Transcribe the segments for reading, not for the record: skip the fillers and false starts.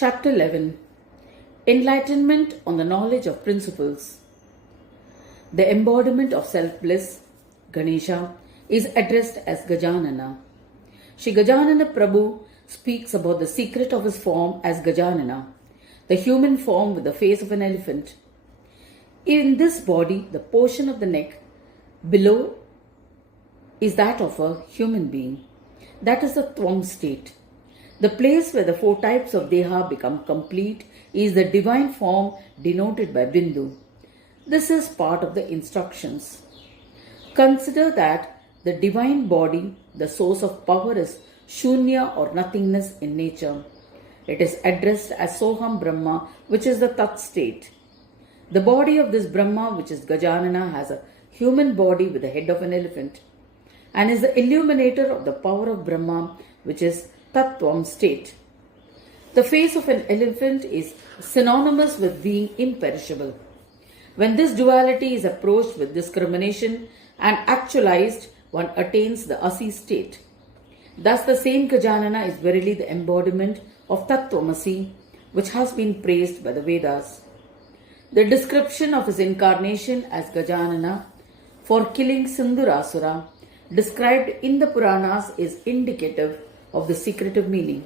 Chapter 11 Enlightenment on the Knowledge of Principles. The embodiment of self-bliss, Ganesha, is addressed as Gajanana. Shri Gajanan Prabhu speaks about the secret of his form as Gajanana, the human form with the face of an elephant. In this body, the portion of the neck below is that of a human being. That is the Tvam state. The place where the four types of Deha become complete is the divine form denoted by Bindu. This is part of the instructions. Consider that the divine body, the source of power, is Shunya or nothingness in nature. It is addressed as Soham Brahma, which is the Tat state. The body of this Brahma, which is Gajanana, has a human body with the head of an elephant and is the illuminator of the power of Brahma, which is Tattvam state. The face of an elephant is synonymous with being imperishable. When this duality is approached with discrimination and actualized, one attains the Asi state. Thus the same Gajanana is verily the embodiment of Tattvamasi, which has been praised by the Vedas. The description of his incarnation as Gajanana for killing Sindhurasura described in the Puranas is indicative of the secretive meaning.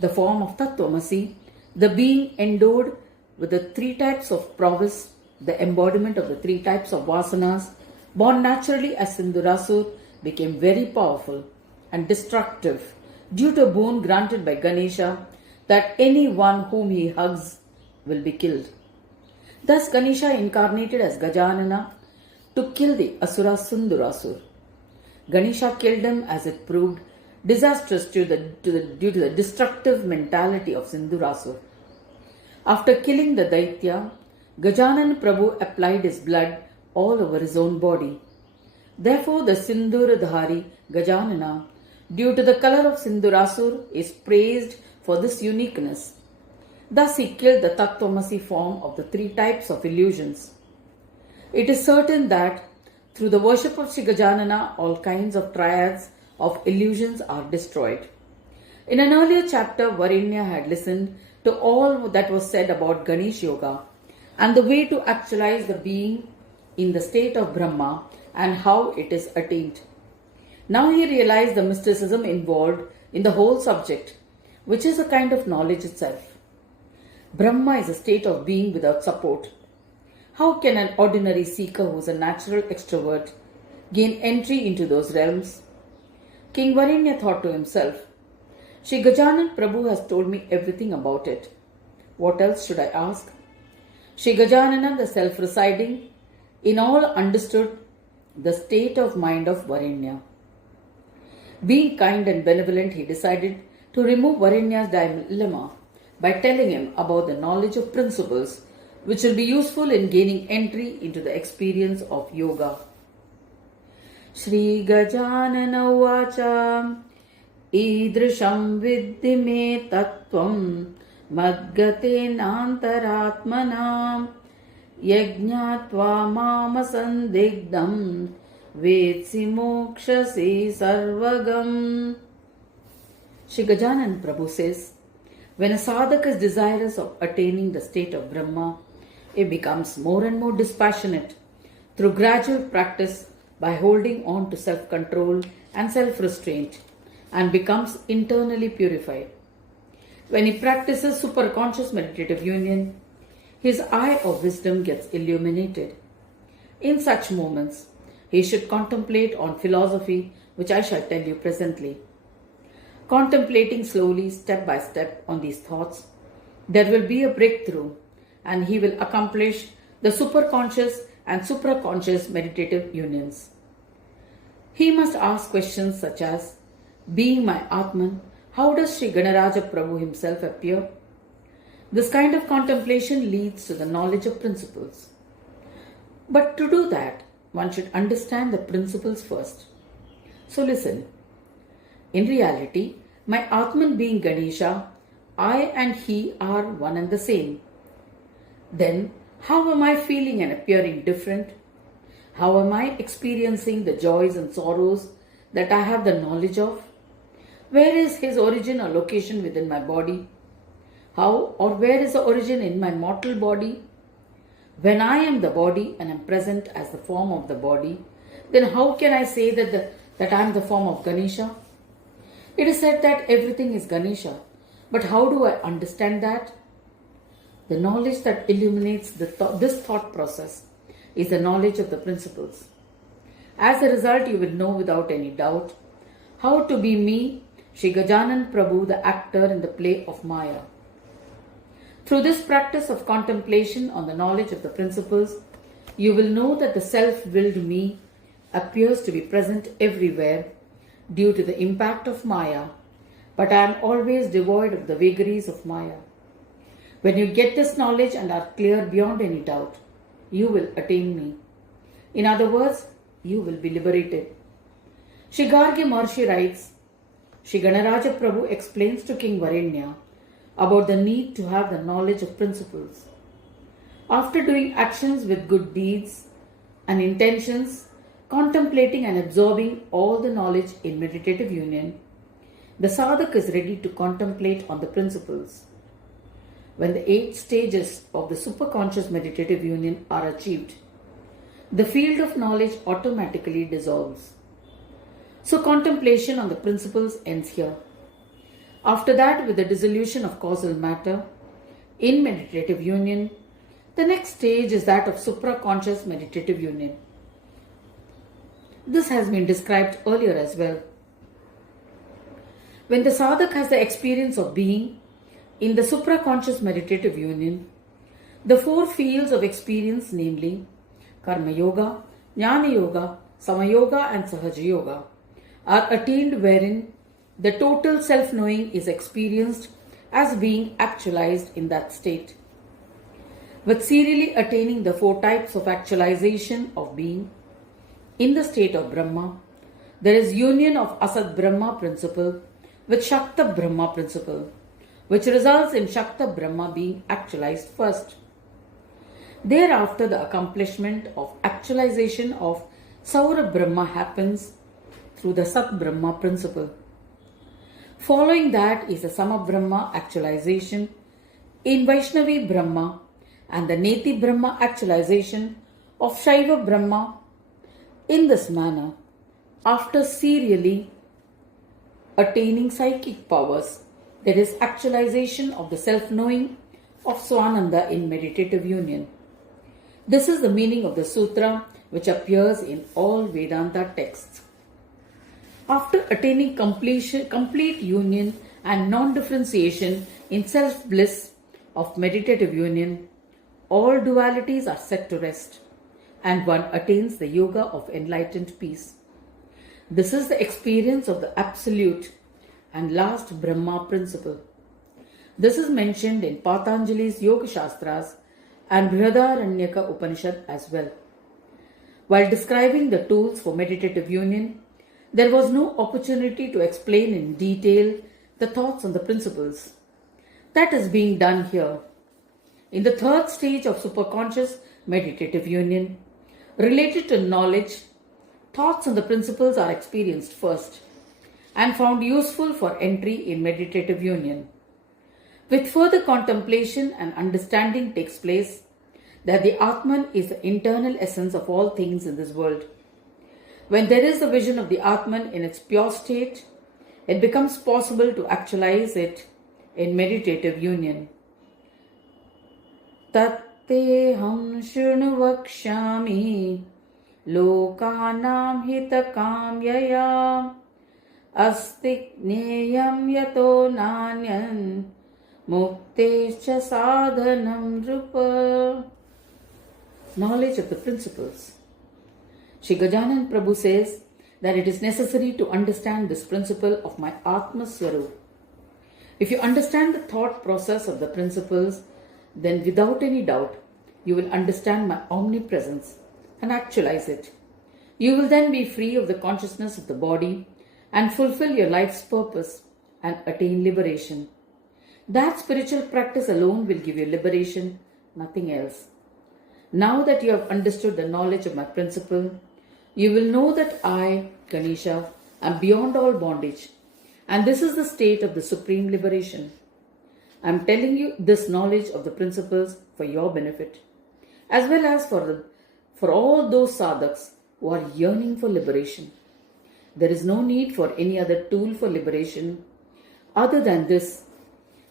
The form of Tattvamasi, the being endowed with the three types of prowess, the embodiment of the three types of vasanas, born naturally as Sindhurasur, became very powerful and destructive due to a boon granted by Ganesha that anyone whom he hugs will be killed. Thus Ganesha incarnated as Gajanana to kill the Asura Sindhurasur. Ganesha killed him as it proved disastrous due to the destructive mentality of Sindhurasur. After killing the Daitya, Gajanan Prabhu applied his blood all over his own body. Therefore, the Sindhuradhari Gajanana, due to the color of Sindhurasur, is praised for this uniqueness. Thus, he killed the Tattvamasi form of the three types of illusions. It is certain that through the worship of Shri Gajanana, all kinds of triads of illusions are destroyed. In an earlier chapter, Varenya had listened to all that was said about Ganesh Yoga and the way to actualize the being in the state of Brahma and how it is attained. Now he realized the mysticism involved in the whole subject, which is a kind of knowledge itself. Brahma is a state of being without support. How can an ordinary seeker who is a natural extrovert gain entry into those realms? King Varenya thought to himself, Shri Gajanan Prabhu has told me everything about it. What else should I ask? Shri Gajanana, the self-residing, in all understood the state of mind of Varenya. Being kind and benevolent, he decided to remove Varenya's dilemma by telling him about the knowledge of principles which will be useful in gaining entry into the experience of yoga. Shri Gajanana Vacha Idrisham Vidhi Me Tattvam Madgate Nantaratmanam Yajñatva Mama Sandigdam Vedsi Mokshasi Sarvagam. Shri Gajanan Prabhu says, when a sadhak is desirous of attaining the state of Brahma, it becomes more and more dispassionate through gradual practice by holding on to self-control and self-restraint and becomes internally purified. When he practices superconscious meditative union, his eye of wisdom gets illuminated. In such moments, he should contemplate on philosophy, which I shall tell you presently. Contemplating slowly, step by step on these thoughts, there will be a breakthrough and he will accomplish the superconscious and supraconscious meditative unions. He must ask questions such as, being my Atman, how does Shri Ganaraja Prabhu himself appear? This kind of contemplation leads to the knowledge of principles. But to do that, one should understand the principles first. So listen. In reality, my Atman being Ganesha, I and he are one and the same. Then, how am I feeling and appearing different? How am I experiencing the joys and sorrows that I have the knowledge of? Where is his origin or location within my body? How or where is the origin in my mortal body? When I am the body and am present as the form of the body, then how can I say that I am the form of Ganesha? It is said that everything is Ganesha, but how do I understand that? The knowledge that illuminates this thought process is the knowledge of the principles. As a result, you will know without any doubt how to be me, Shri Gajanan Prabhu, the actor in the play of Maya. Through this practice of contemplation on the knowledge of the principles, you will know that the self-willed me appears to be present everywhere due to the impact of Maya, but I am always devoid of the vagaries of Maya. When you get this knowledge and are clear beyond any doubt, you will attain me. In other words, you will be liberated. Shri Gargi Maharshi writes, Shri Ganaraja Prabhu explains to King Varenya about the need to have the knowledge of principles. After doing actions with good deeds and intentions, contemplating and absorbing all the knowledge in meditative union, the sadhak is ready to contemplate on the principles. When the 8 stages of the superconscious meditative union are achieved, the field of knowledge automatically dissolves. So contemplation on the principles ends here. After that, with the dissolution of causal matter, in meditative union, the next stage is that of supraconscious meditative union. This has been described earlier as well. When the sadhak has the experience of being in the supraconscious meditative union, the 4 fields of experience, namely Karma Yoga, Jnana Yoga, Samayoga and Sahaja Yoga, are attained, wherein the total self-knowing is experienced as being actualized in that state. With serially attaining the 4 types of actualization of being in the state of Brahma, there is union of Asat Brahma principle with Shakta Brahma principle, which results in Shakta Brahma being actualized first. Thereafter, the accomplishment of actualization of Saura Brahma happens through the Sat Brahma principle. Following that is the Sama Brahma actualization in Vaishnavi Brahma and the Neti Brahma actualization of Shaiva Brahma. In this manner, after serially attaining psychic powers, there is actualization of the self-knowing of Swananda in meditative union. This is the meaning of the sutra which appears in all Vedanta texts. After attaining complete union and non-differentiation in self-bliss of meditative union, all dualities are set to rest, and one attains the yoga of enlightened peace. This is the experience of the absolute and last Brahma principle. This is mentioned in Patanjali's Yoga Shastras and Brihadaranyaka Upanishad as well. While describing the tools for meditative union, there was no opportunity to explain in detail the thoughts on the principles. That is being done here. In the 3rd stage of superconscious meditative union, related to knowledge, thoughts on the principles are experienced first and found useful for entry in meditative union. With further contemplation and understanding takes place that the Atman is the internal essence of all things in this world. When there is the vision of the Atman in its pure state, it becomes possible to actualize it in meditative union. Tatteham shrunuvakshami lokanam hitakamyaya asti gneyam yato nanyan muktescha sadhanam rupa. Knowledge of the principles. Shri Gajanan Prabhu says that it is necessary to understand this principle of my Atma Swarup. If you understand the thought process of the principles, then without any doubt, you will understand my omnipresence and actualize it. You will then be free of the consciousness of the body and fulfill your life's purpose and attain liberation. That spiritual practice alone will give you liberation, nothing else. Now that you have understood the knowledge of my principle, you will know that I, Ganesha, am beyond all bondage, and this is the state of the supreme liberation. I am telling you this knowledge of the principles for your benefit, as well as for all those sadhaks who are yearning for liberation. There is no need for any other tool for liberation other than this.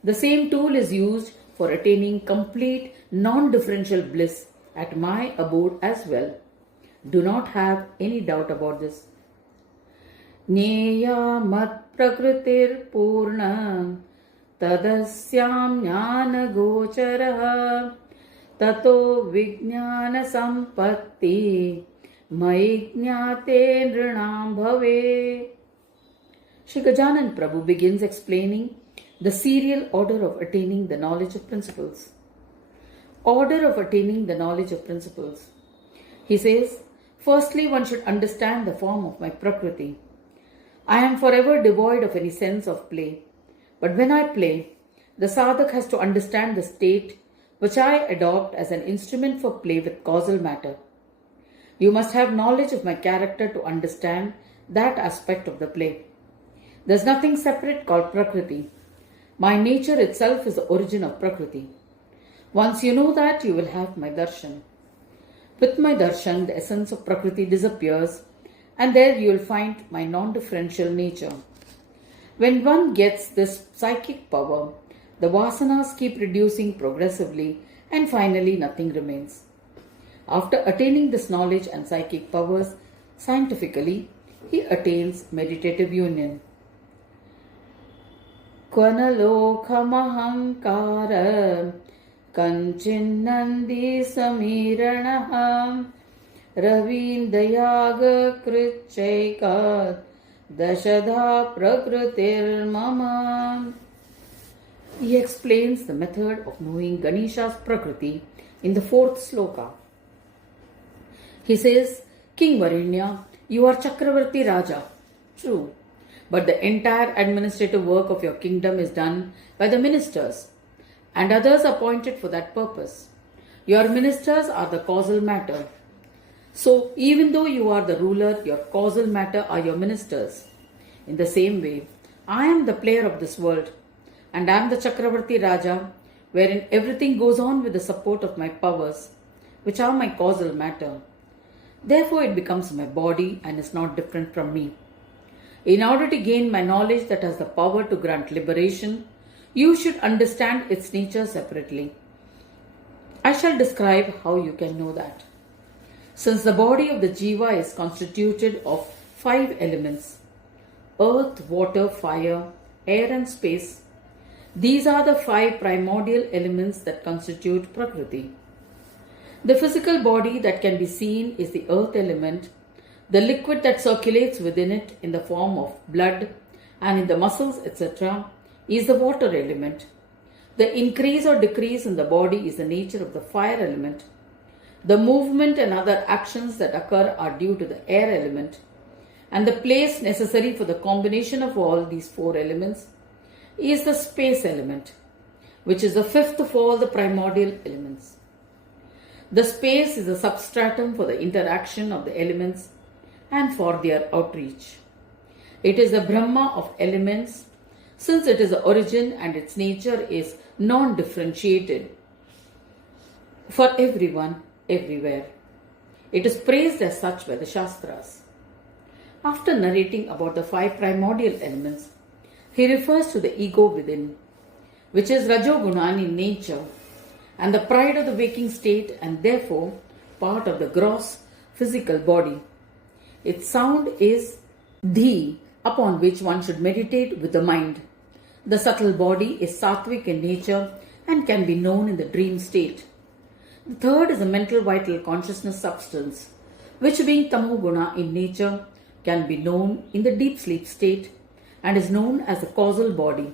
The same tool is used for attaining complete non-differential bliss at my abode as well. Do not have any doubt about this. Neya mat prakritir purna tadasyam jnana gocharaha tato vijnana sampatti mai jnate nrinam bhave. Shri Gajanan Prabhu begins explaining the serial order of attaining the knowledge of principles. Order of attaining the knowledge of principles. He says, firstly, one should understand the form of my Prakriti. I am forever devoid of any sense of play. But when I play, the sadhak has to understand the state which I adopt as an instrument for play with causal matter. You must have knowledge of my character to understand that aspect of the play. There is nothing separate called Prakriti. My nature itself is the origin of Prakriti. Once you know that, you will have my darshan. With my darshan, the essence of Prakriti disappears, and there you will find my non-differential nature. When one gets this psychic power, the vasanas keep reducing progressively, and finally nothing remains. After attaining this knowledge and psychic powers scientifically, he attains meditative union. Kvanalokamahangkara kanchinnandi samiranah ravindayaga krichaikat dashadha prakritir mama. He explains the method of knowing Ganesha's Prakriti in the 4th sloka. He says, King Varinya, you are Chakravarti Raja. True. But the entire administrative work of your kingdom is done by the ministers and others appointed for that purpose. Your ministers are the causal matter. So, even though you are the ruler, your causal matter are your ministers. In the same way, I am the player of this world and I am the Chakravarti Raja, wherein everything goes on with the support of my powers, which are my causal matter. Therefore, it becomes my body and is not different from me. In order to gain my knowledge that has the power to grant liberation, you should understand its nature separately. I shall describe how you can know that. Since the body of the jiva is constituted of 5 elements, earth, water, fire, air and space, these are the 5 primordial elements that constitute Prakriti. The physical body that can be seen is the earth element. The liquid that circulates within it in the form of blood and in the muscles, etc., is the water element. The increase or decrease in the body is the nature of the fire element. The movement and other actions that occur are due to the air element. And the place necessary for the combination of all these 4 elements is the space element, which is the 5th of all the primordial elements. The space is a substratum for the interaction of the elements and for their outreach. It is the Brahma of elements, since it is the origin and its nature is non-differentiated for everyone, everywhere. It is praised as such by the Shastras. After narrating about the 5 primordial elements, he refers to the ego within, which is Rajoguna in nature, and the pride of the waking state and therefore part of the gross physical body. Its sound is Dhi, upon which one should meditate with the mind. The subtle body is sattvic in nature and can be known in the dream state. The third is a mental vital consciousness substance, which being tamoguna in nature can be known in the deep sleep state and is known as the causal body.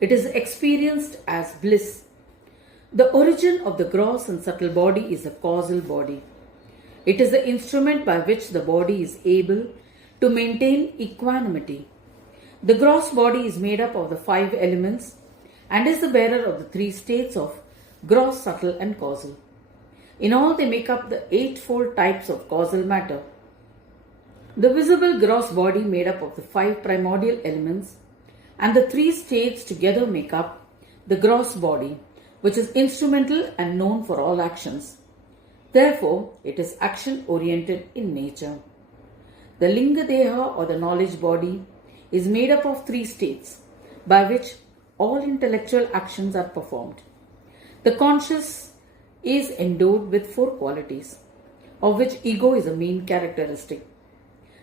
It is experienced as bliss. The origin of the gross and subtle body is the causal body. It is the instrument by which the body is able to maintain equanimity. The gross body is made up of the 5 elements and is the bearer of the 3 states of gross, subtle and causal. In all, they make up the 8-fold types of causal matter. The visible gross body made up of the 5 primordial elements and the 3 states together make up the gross body, which is instrumental and known for all actions. Therefore, it is action-oriented in nature. The Linga Deha or the knowledge body is made up of three states by which all intellectual actions are performed. The conscious is endowed with four qualities, of which ego is a main characteristic.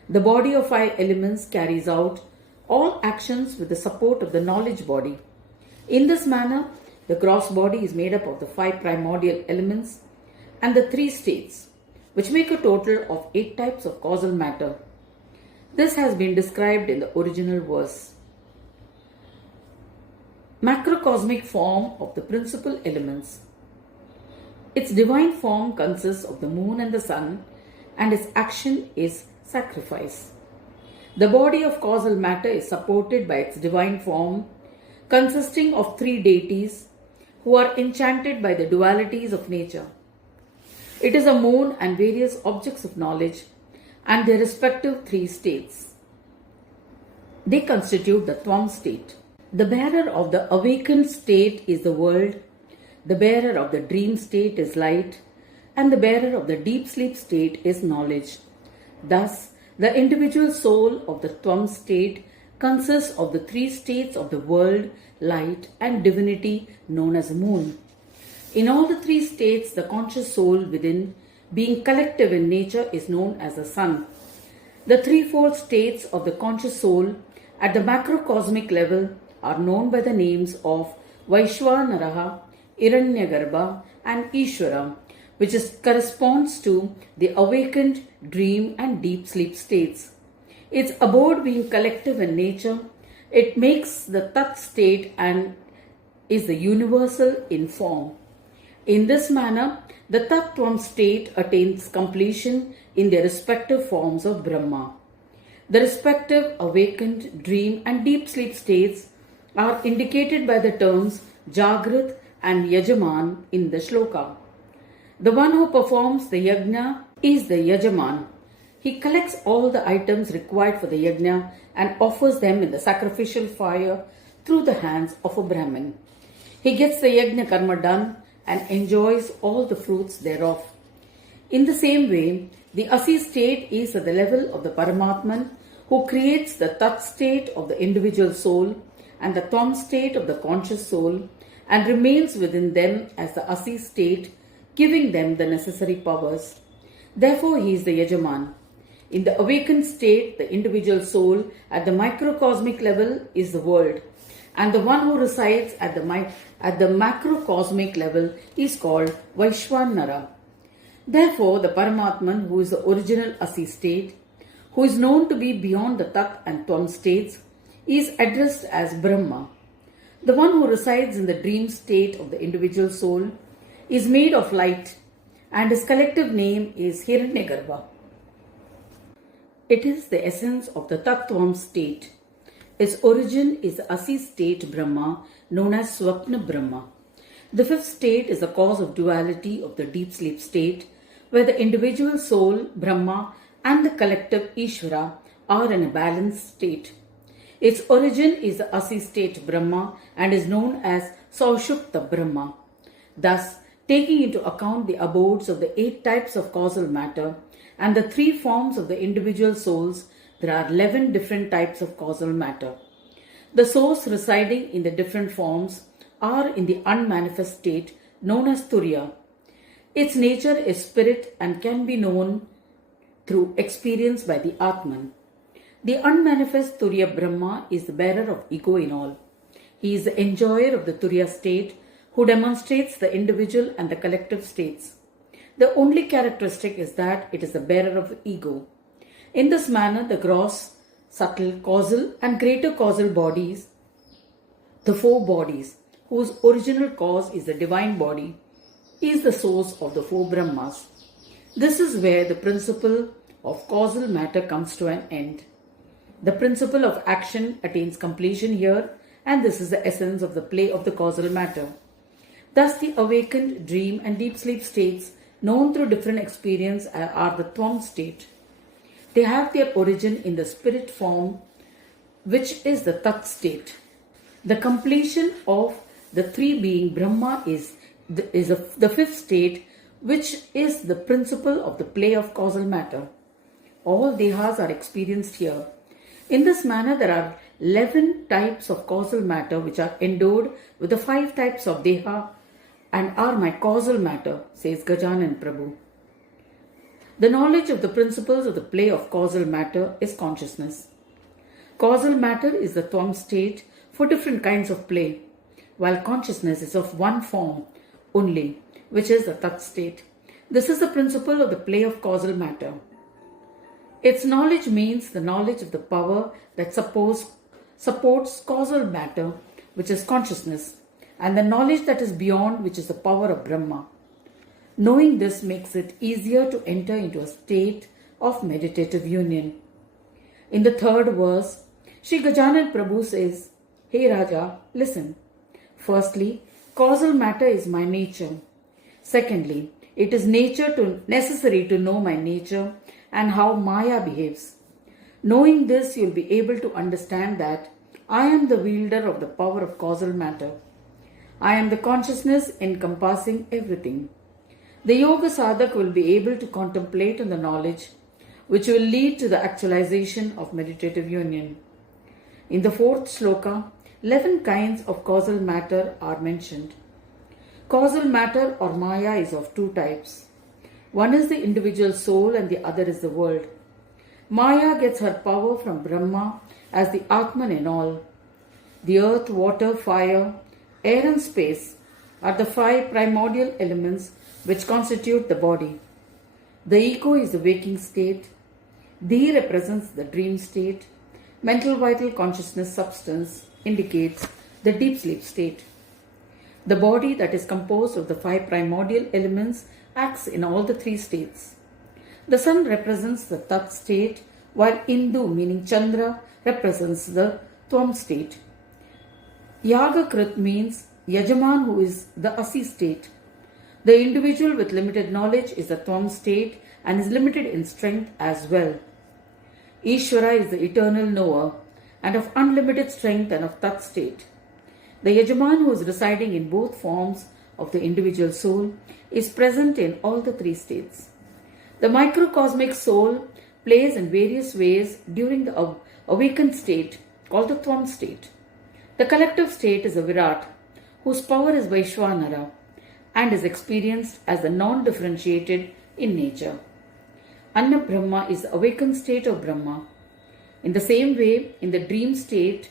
The body of five elements carries out all actions with the support of the knowledge body. In this manner, the gross body is made up of the five primordial elements and the three states, which make a total of 8 types of causal matter. This has been described in the original verse. Macrocosmic form of the principal elements. Its divine form consists of the moon and the sun, and its action is sacrifice. The body of causal matter is supported by its divine form, consisting of 3 deities who are enchanted by the dualities of nature. It is a moon and various objects of knowledge and their respective 3 states. They constitute the Tvam state. The bearer of the awakened state is the world, the bearer of the dream state is light, and the bearer of the deep sleep state is knowledge. Thus, the individual soul of the Tvam state consists of the 3 states of the world, light, and divinity known as moon. In all the 3 states, the conscious soul within, being collective in nature, is known as the sun. The threefold states of the conscious soul at the macrocosmic level are known by the names of Vaishwanaraha, Hiranyagarbha, and Ishvara, which corresponds to the awakened, dream, and deep sleep states. Its abode being collective in nature, it makes the Tat state and is the universal in form. In this manner, the Tattvam state attains completion in their respective forms of Brahma. The respective awakened, dream, and deep sleep states are indicated by the terms Jagrat and Yajaman in the shloka. The one who performs the yajna is the Yajaman. He collects all the items required for the yajna and offers them in the sacrificial fire through the hands of a Brahmin. He gets the yajna karma done and enjoys all the fruits thereof. In the same way, the Asi state is at the level of the Paramatman, who creates the Tat state of the individual soul and the Tvam state of the conscious soul, and remains within them as the Asi state, giving them the necessary powers. Therefore, he is the Yajaman. In the awakened state, the individual soul at the microcosmic level is the world, and the one who resides at the macrocosmic level is called Vaishwanara. Therefore, the Paramatman, who is the original Asi state, who is known to be beyond the Tat and Tvam states, is addressed as Brahma. The one who resides in the dream state of the individual soul is made of light, and his collective name is Hiranyagarbha. It is the essence of the Tattvam state. Its origin is the Asi state Brahma, known as Swapna Brahma. The 5th state is the cause of duality of the deep sleep state, where the individual soul, Brahma, and the collective Ishvara are in a balanced state. Its origin is the Asi state Brahma and is known as Saushupta Brahma. Thus, taking into account the abodes of the 8 types of causal matter and the 3 forms of the individual souls, there are 11 different types of causal matter. The souls residing in the different forms are in the unmanifest state known as Turiya. Its nature is spirit and can be known through experience by the Atman. The unmanifest Turiya Brahma is the bearer of ego in all. He is the enjoyer of the Turiya state who demonstrates the individual and the collective states. The only characteristic is that it is the bearer of ego. In this manner, the gross, subtle, causal, and greater causal bodies, the 4 bodies, whose original cause is the divine body, is the source of the 4 Brahmas. This is where the principle of causal matter comes to an end. The principle of action attains completion here, and this is the essence of the play of the causal matter. Thus, the awakened, dream, and deep sleep states known through different experience are the Tvam state. They have their origin in the spirit form, which is the Tat state. The completion of the three being Brahma is the fifth state, which is the principle of the play of causal matter. All dehas are experienced here. In this manner, there are 11 types of causal matter which are endowed with the 5 types of deha and are my causal matter, says Gajanan Prabhu. The knowledge of the principles of the play of causal matter is consciousness. Causal matter is the Tvam state for different kinds of play, while consciousness is of one form only, which is the Tat state. This is the principle of the play of causal matter. Its knowledge means the knowledge of the power that supports causal matter, which is consciousness, and the knowledge that is beyond, which is the power of Brahma. Knowing this makes it easier to enter into a state of meditative union. In the third verse, Shri Gajanan Prabhu says, "Hey Raja, listen. Firstly, causal matter is my nature. Secondly, it is necessary to know my nature and how Maya behaves. Knowing this, you will be able to understand that I am the wielder of the power of causal matter. I am the consciousness encompassing everything. The yoga sadhak will be able to contemplate on the knowledge which will lead to the actualization of meditative union." In the fourth sloka, 11 kinds of causal matter are mentioned. Causal matter or Maya is of two types. One is the individual soul and the other is the world. Maya gets her power from Brahma as the Atman in all. The earth, water, fire, air and space are the 5 primordial elements which constitute the body. The ego is the waking state. D represents the dream state. Mental vital consciousness substance indicates the deep sleep state. The body that is composed of the 5 primordial elements acts in all the 3 states. The sun represents the Tat state, while Indu, meaning Chandra, represents the Tvam state. Yagakrit means Yajaman, who is the Asi state. The individual with limited knowledge is the Tvam state and is limited in strength as well. Ishvara is the eternal knower and of unlimited strength and of Tat state. The Yajaman, who is residing in both forms of the individual soul, is present in all the 3 states. The microcosmic soul plays in various ways during the awakened state called the Tvam state. The collective state is a Virat, whose power is Vaishwanara and is experienced as the non-differentiated in nature. Anna Brahma is the awakened state of Brahma. In the same way, in the dream state,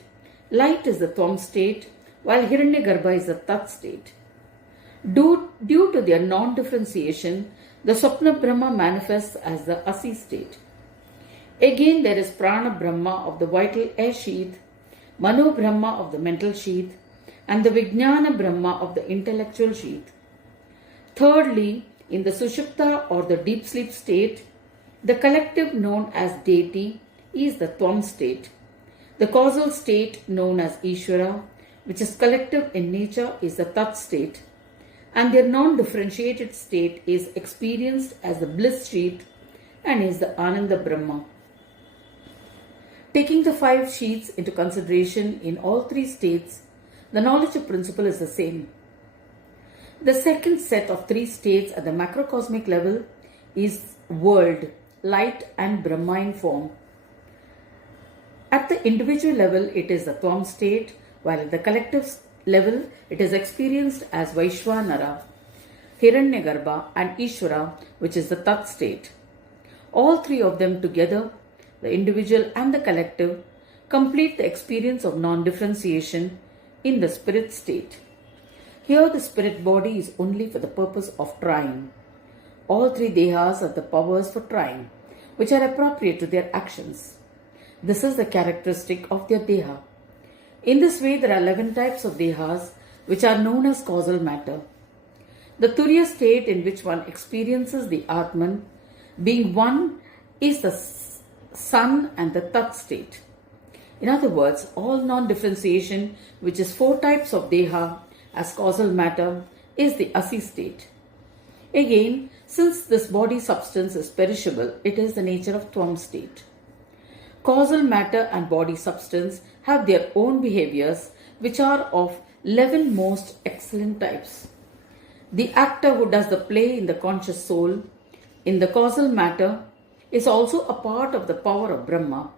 light is the Tvam state, while Hiranyagarbha is the Tat state. Due to their non-differentiation, the Swapna Brahma manifests as the Asi state. Again, there is Prana Brahma of the vital air sheath, Mano Brahma of the mental sheath, and the Vijnana Brahma of the intellectual sheath. Thirdly, in the Sushupta or the deep sleep state, the collective known as deity is the Tvam state. The causal state known as Ishvara, which is collective in nature, is the Tat state, and their non-differentiated state is experienced as the bliss sheath and is the Ananda Brahma. Taking the 5 sheaths into consideration in all 3 states, the knowledge of principle is the same. The second set of 3 states at the macrocosmic level is world, light and Brahma in form. At the individual level, it is the Tvam state, while at the collective level, it is experienced as Vaishwanara, Hiranyagarbha and Ishvara, which is the Tat state. All 3 of them together, the individual and the collective, complete the experience of non-differentiation in the spirit state. Here the spirit body is only for the purpose of trying. All 3 dehas are the powers for trying, which are appropriate to their actions. This is the characteristic of their deha. In this way, there are 11 types of dehas, which are known as causal matter. The Turiya state in which one experiences the Atman, being one, is the sun and the Tat state. In other words, all non-differentiation, which is 4 types of deha as causal matter, is the Asi state. Again, since this body substance is perishable, it is the nature of Tvam state. Causal matter and body substance have their own behaviors, which are of 11 most excellent types. The actor who does the play in the conscious soul, in the causal matter, is also a part of the power of Brahma.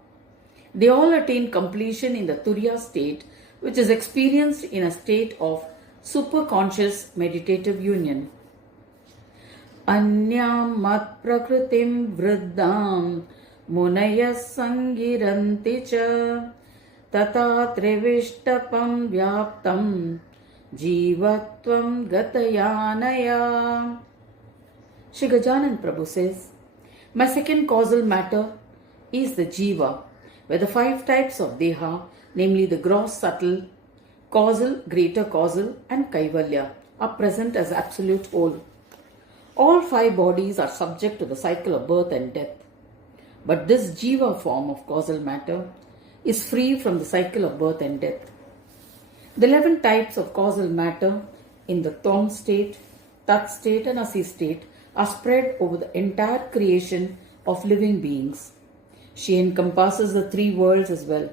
They all attain completion in the Turiya state, which is experienced in a state of superconscious meditative union. Anyam mat prakritim vriddam munayas sangiranti cha tata trivishtapam vyaptam jivatvam gatayanaya. Shri Gajanan Prabhu says, my second causal matter is the jiva, where the 5 types of deha, namely the gross, subtle, causal, greater causal and kaivalya, are present as absolute whole. All 5 bodies are subject to the cycle of birth and death. But this jiva form of causal matter is free from the cycle of birth and death. The 11 types of causal matter in the Tom state, Tat state and Asi state are spread over the entire creation of living beings. She encompasses the 3 worlds as well.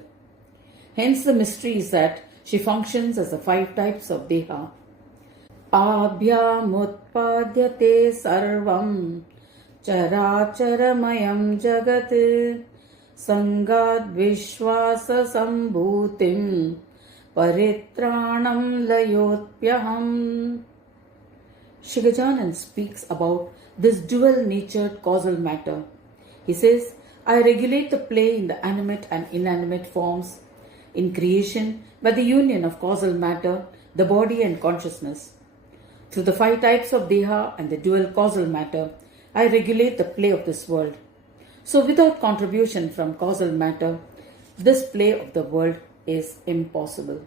Hence the mystery is that she functions as the 5 types of deha. Abhyamutpadyate sarvam characharamayam jagat sangad vishwasa sambhutim paritranam layotpyaham. Shri Gajanan speaks about this dual-natured causal matter. He says, I regulate the play in the animate and inanimate forms in creation by the union of causal matter, the body and consciousness. Through the 5 types of deha and the dual causal matter, I regulate the play of this world. So without contribution from causal matter, this play of the world is impossible.